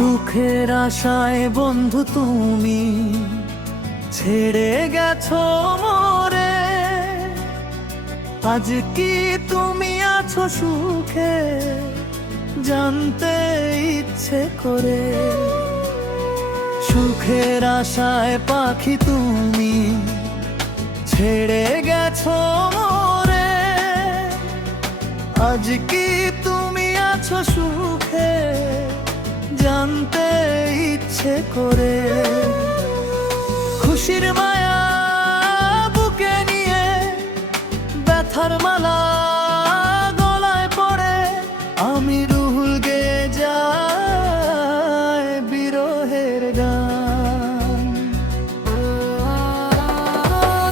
সুখের আশায় বন্ধু তুমি ছেড়ে গেছো মোরে, আজ কি তুমি আছো সুখে জানতে ইচ্ছে করে। সুখের আশায় পাখি তুমি ছেড়ে গেছো মোরে, আজ কি তুমি আছো সুখে জানতে ইচ্ছে করে। খুশির মায়া বুকে নিয়ে ব্যথার মালা গলায় পড়ে আমি রুহুল গেয়ে যাই বিরহের গান।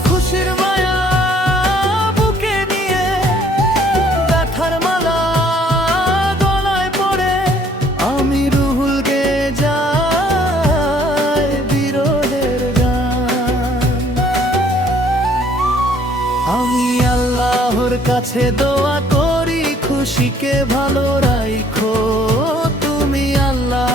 খুশির মায়া বুকে নিয়ে ব্যথার মালা গলায় পড়ে আমি রুহুল গেয়ে যাই বিরহের গান। আমি আল্লাহর কাছে দোয়া করি খুশিকে ভালো রাখো তুমি আল্লাহ।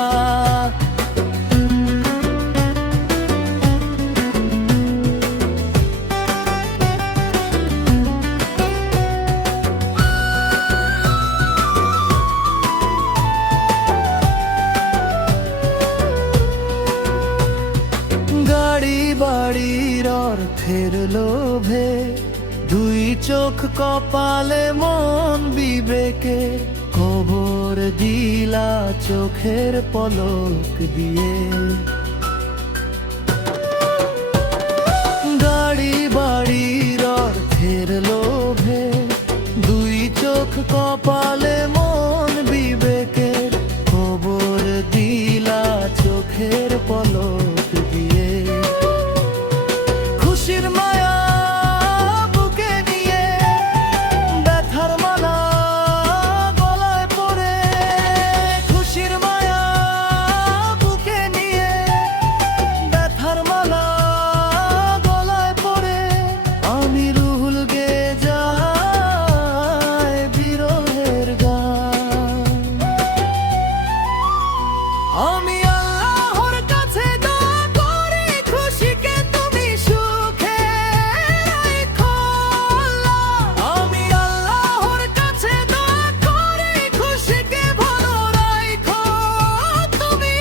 গাড়ি বাড়ির অর্থের লোভে দুই চোখ কপালে মন বিবেকে খবর দিলা চোখের পলক দিয়ে। গাড়ি বাড়ির অর্থের লোভে দুই চোখ কপালে মন বিবেকে খবর দিলা চোখের পলক দিয়ে। খুশির মায়া আমি আল্লাহর কাছে দোয়া করি খুশিকে তুমি সুখে রাখো আল্লাহ। আমি আল্লাহর কাছে দোয়া করি খুশিকে ভালো রাখো তুমি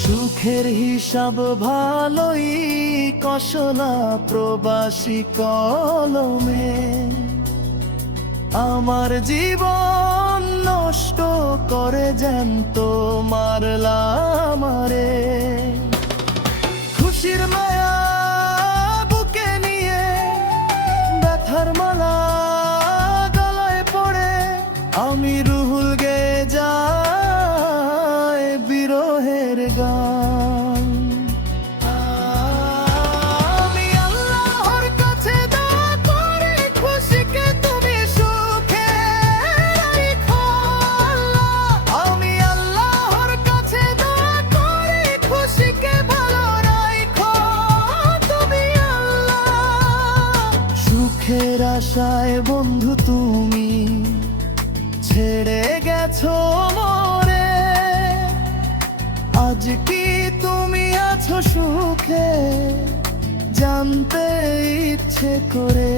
সুখের হিসাব ভালোই কষলা প্রবাসী কলমে আমার জীবন নষ্ট করে জ্যান্ত মারলা আমারে। খুশির মায়া বুকে নিয়ে ব্যথার মালা গলায় পড়ে আমি রুহুল গেয়ে যাই বিরহের গান। আমি আল্লাহর কাছে দোয়া করি খুশিকে তুমি সুখে রাখো আল্লাহ। আমি আল্লাহর কাছে দোয়া করি খুশিকে ভালো রাখো তুমি আল্লাহ। সুখের আশায় বন্ধু তুমি ছেড়ে গেছো মোরে, আজ কি তুমি আছো সুখে জানতে ইচ্ছে করে।